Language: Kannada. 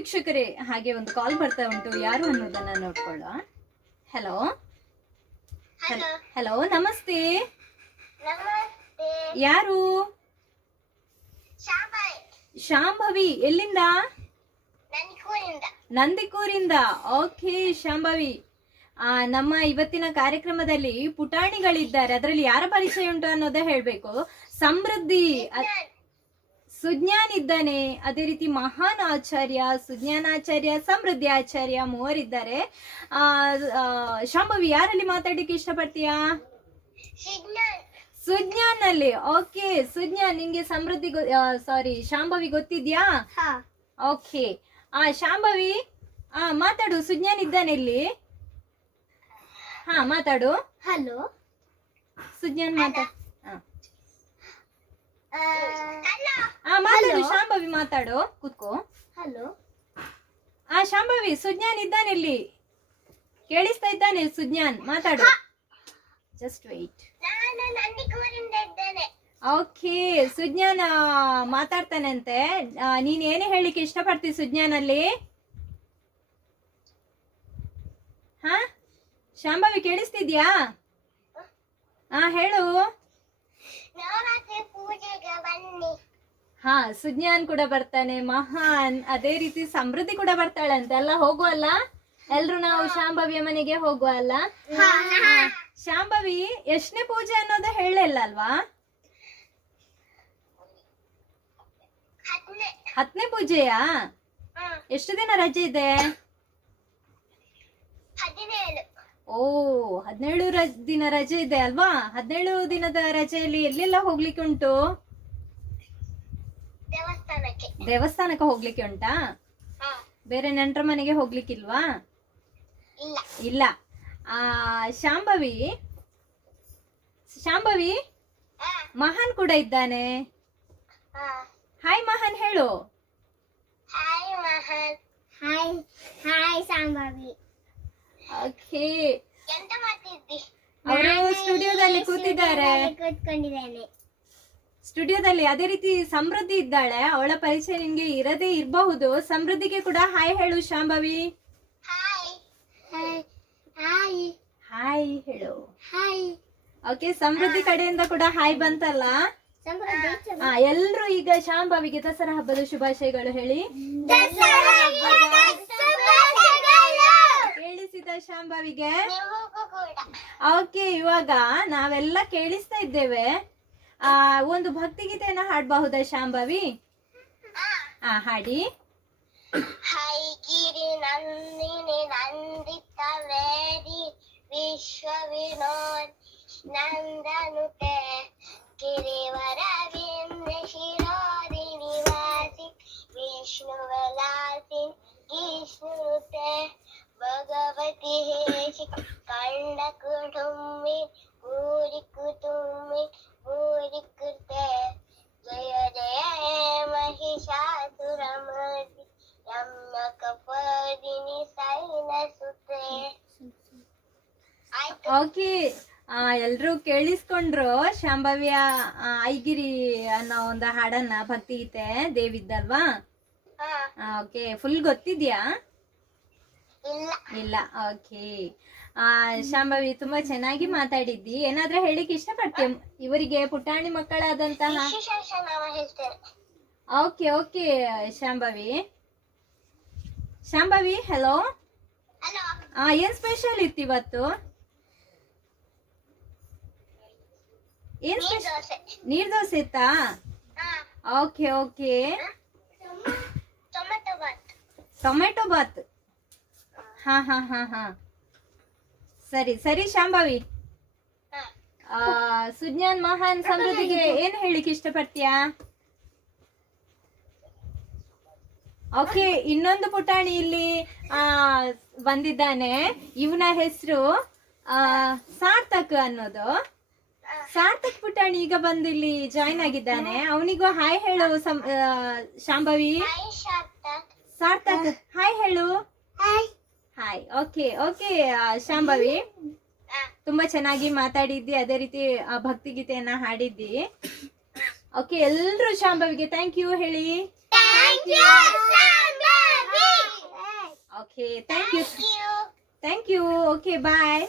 ವೀಕ್ಷಕರೇ ಹಾಗೆ ಒಂದು ಕಾಲ್ ಬರ್ತಾ ಉಂಟು. ಯಾರು ಅನ್ನೋದನ್ನ ನೋಡ್ಕೊಳ್ಳ ಹಲೋ ಹಲೋ ನಮಸ್ತೆ. ಯಾರು? ಶಾಂಭವಿ. ಎಲ್ಲಿಂದ? ನಂದಿಕೂರಿಂದ. ಓಕೆ ಶಾಂಭವಿ. ಆ, ನಮ್ಮ ಇವತ್ತಿನ ಕಾರ್ಯಕ್ರಮದಲ್ಲಿ ಪುಟಾಣಿಗಳಿದ್ದಾರೆ. ಅದರಲ್ಲಿ ಯಾರ ಪರಿಚಯ ಉಂಟು ಅನ್ನೋದೇ ಹೇಳ್ಬೇಕು. ಸಮೃದ್ಧಿ ಸುಜ್ಞಾನ್ ಇದ್ದಾನೆ ಅದೇ ರೀತಿ ಮಹಾನ್ ಆಚಾರ್ಯ ಸುಜ್ಞಾನಾಚಾರ್ಯ ಸಮೃದ್ಧಿ ಆಚಾರ್ಯ ಮೂವರಿದ್ದಾರೆ. ಆ ಶಾಂಭವಿ ಯಾರಲ್ಲಿ ಮಾತಾಡಲಿಕ್ಕೆ ಇಷ್ಟಪಡ್ತೀಯಾ? ಸುಜ್ಞಾನ್ ಅಲ್ಲಿ ಓಕೆ ಸುಜ್ಞಾನ್ ನಿಂಗೆ ಸಮೃದ್ಧಿ ಸಾರಿ ಶಾಂಭವಿ ಗೊತ್ತಿದ್ಯಾ? ಓಕೆ. ಆ ಶಾಂಭವಿ ಆ ಮಾತಾಡು. ಸುಜ್ಞಾನ್ ಇದ್ದಾನೆ ಇಲ್ಲಿ. ಹಾ ಮಾತಾಡು. ಹಲೋ. ಸುಜ್ಞಾನ್ ಮಾತಾಡು ಆ ಮಾತಾಡು. ಶಾಂಭವಿ ಮಾತಾಡು. ಕೂತ್ಕೋ. ಹಲೋ ಆ ಶಾಂಭವಿ ಸುಜ್ಞಾನ್ ಇದ್ದಾನೆ ಇಲ್ಲಿ. ಕೇಳಿಸ್ತಾ ಇದ್ದಾನೆ ಸುಜ್ಞಾನ್ ಮಾತಾಡು. ಜಸ್ಟ್ ವೈಟ್ ಓಕೆ ಸುಜ್ಞಾನ ಮಾತಾಡ್ತಾನಂತೆ. ಆ, ನೀನ್ ಏನೇ ಹೇಳಿಕ್ಕೆ ಇಷ್ಟಪಡ್ತಿ ಸುಜ್ಞಾನಲ್ಲಿ? ಹಾ? ಶಾಂಭವಿ ಕೇಳಿಸ್ತಿದ್ಯಾ? ಹಾ ಹೇಳು. ಹಾ ಸುಜ್ಞಾನ್ ಕೂಡ ಬರ್ತಾನೆ ಮಹಾನ್ ಅದೇ ರೀತಿ ಸಮೃದ್ಧಿ ಕೂಡ ಬರ್ತಾಳಂತೆ ಎಲ್ಲ ಹೋಗುವಲ್ಲ ಎಲ್ರು ನಾವು ಶಾಂಭವಿಯ ಮನೆಗೆ ಹೋಗುವ ಅಲ್ಲ? ಶಾಂಭವಿ ಎಷ್ಟನೇ ಪೂಜೆ ಅನ್ನೋದು ಹೇಳಲ್ಲ ಅಲ್ವಾ? ಹತ್ತನೇ. ಪೂಜೆಯಾ? ಎಷ್ಟು ದಿನ ರಜೆ ಇದೆ ಹದಿನೇಳು ಓ ಹದಿನೇಳು ರಜ ದಿನ ರಜೆ ಇದೆ ಅಲ್ವಾ? ಹದಿನೇಳು ದಿನದ ರಜೆಯಲ್ಲಿ ಎಲ್ಲೆಲ್ಲ ಹೋಗ್ಲಿಕ್ಕೆ ಉಂಟು? ದೇವಸ್ಥಾನಕ್ಕೆ. ದೇವಸ್ಥಾನಕ್ಕೆ ಹೋಗ್ಲಿಕ್ಕೆ ಉಂಟಾ? ಹಾ. ಬೇರೆ ನೆಂಟರ ಮನೆಗೆ ಹೋಗ್ಲಿಕ್ಕಿಲ್ವಾ? ಇಲ್ಲ. ಇಲ್ಲ. ಆ ಶಾಂಭವಿ? ಶಾಂಭವಿ? ಹಾ. ಮಹಾನ್ ಕೂಡ ಇದ್ದಾನೆ. ಹಾ. ಹಾಯ್ ಮಹಾನ್ ಹೇಳು. Hi Mahan. Hi hi Shambhavi okay. ಎಂತ ಮಾಡ್ತಿದ್ದಿ? ಅವರು ಸ್ಟುಡಿಯೋದಲ್ಲಿ ಕೂತಿದ್ದಾರೆ. ಕೂತ್ಕೊಂಡಿದ್ದೇನೆ. ಸ್ಟುಡಿಯೋದಲ್ಲಿ ಅದೇ ರೀತಿ ಸಮೃದ್ಧಿ ಇದ್ದಾಳೆ. ಅವಳ ಪರಿಚಯ ನಿಮ್ಗೆ ಇರದೇ ಇರಬಹುದು. ಸಮೃದ್ಧಿಗೆ ಕೂಡ ಹಾಯ್ ಹೇಳು ಶಾಂಭವಿ. ಹಾಯ್. ಹಾಯ್. ಹೇಳು. ಹಾಯ್. ಓಕೆ ಸಮೃದ್ಧಿ ಕಡೆಯಿಂದ ಕೂಡ ಹಾಯ್ ಬಂತಲ್ಲ? ಎಲ್ರು ಈಗ ಶಾಂಭವಿಗೆ ದಸರಾ ಹಬ್ಬದ ಶುಭಾಶಯಗಳು ಹೇಳಿ. ಶಾಂಭವಿಗೆ? ಓಕೆ ಇವಾಗ ನಾವೆಲ್ಲ ಕೇಳಿಸ್ತಾ ಇದ್ದೇವೆ. ಆ ಒಂದು ಭಕ್ತಿಗೀತೆಯನ್ನ ಹಾಡಬಹುದಾ ಶಾಂಭವಿ? ಆ ಹಾಡಿ. ಹೈಗಿರಿ ನಂದಿನಿ ನಂದಿತ ವೇದಿ ವಿಶ್ವ ವಿನೋದ್ ನಂದನುತೆ ಗಿರಿವರ ಶಿರೋದಿ ನಿವಾಸಿ ವಿಷ್ಣು ವಿಲಾಸಿ ವಿಷ್ಣುತೆ ಭಗವತಿ ಹೇಶಿ ಕಂಡ ಕುಟುಂಬಿ ಭೂರಿ ಕುಟುಂಬಿ ಭೂರಿ ಕೃತೆ ಜಯ ಜಯ ಮಹಿಷಾಸುರಮರ್ದಿ ಯಮ್ನ ಕಪದಿನಿ ಸೈನ ಸುತೆ. ಆಯ್ತು. ಓಕೆ ಆ ಎಲ್ರು ಕೇಳಿಸ್ಕೊಂಡ್ರು ಶಾಂಭವ್ಯ ಐಗಿರಿ ಅನ್ನೋ ಒಂದು ಹಾಡನ್ನ ಭಕ್ತಿಗೀತೆ ದೇವಿದ್ದಲ್ವಾ? ಹಾ. ಓಕೆ ಫುಲ್ ಗೊತ್ತಿದ್ಯಾ? ಇಲ್ಲ. ಓಕೆ ಆ ಶಾಂಭವಿ ತುಂಬಾ ಚೆನ್ನಾಗಿ ಮಾತಾಡಿದ್ದಿ. ಏನಾದ್ರೂ ಹೇಳಿಕ್ ಇಷ್ಟಪಡ್ತೀಯ? ಇವರಿಗೆ ಪುಟಾಣಿ ಮಕ್ಕಳಾದಂತಹ okay okay Shambhavi. Shambhavi hello ಆ ಏನ್ ಸ್ಪೆಷಲ್ ಇತ್ತು ಇವತ್ತು ಏನ್ ನೀರ್ ದೋಸೆ. ಇತ್ತಾ? Okay okay tomato bath. Tomato bath. ಹಾ ಹಾ ಹಾ ಹಾ. ಸರಿ ಸರಿ ಶಾಂಭವಿ. ಆ, ಸುಜ್ಞಾನ್ ಮಹಾನ್ ಸಮೃದ್ಧಿಗೆ ಏನ್ ಹೇಳಿಕ್ ಇಷ್ಟಪಡ್ತೀಯಾ? ಓಕೆ ಇನ್ನೊಂದು ಪುಟಾಣಿ ಇಲ್ಲಿ ಆ ಬಂದಿದ್ದಾನೆ. ಇವನ ಹೆಸರು ಆ ಸಾರ್ಥಕ್ ಅನ್ನೋದು. ಸಾರ್ಥಕ್ ಪುಟಾಣಿ ಈಗ ಬಂದು ಇಲ್ಲಿ ಜಾಯ್ನ್ ಆಗಿದ್ದಾನೆ. ಅವನಿಗೂ ಹಾಯ್ ಹೇಳು ಶಾಂಭವಿ. ಹಾಯ್ ಸಾರ್ಥಕ್. ಹಾಯ್ ಹೇಳು. ಹಾಯ್ ಓಕೆ ಓಕೆ ಶಾಂಭವಿ ತುಂಬಾ ಚೆನ್ನಾಗಿ ಮಾತಾಡಿದ್ದಿ ಅದೇ ರೀತಿ ಭಕ್ತಿ ಗೀತೆಯನ್ನ ಹಾಡಿದ್ದಿ. ಓಕೆ ಎಲ್ರು ಶಾಂಭವಿಗೆ ಥ್ಯಾಂಕ್ ಯು ಹೇಳಿ. Thank you okay thank you thank you okay bye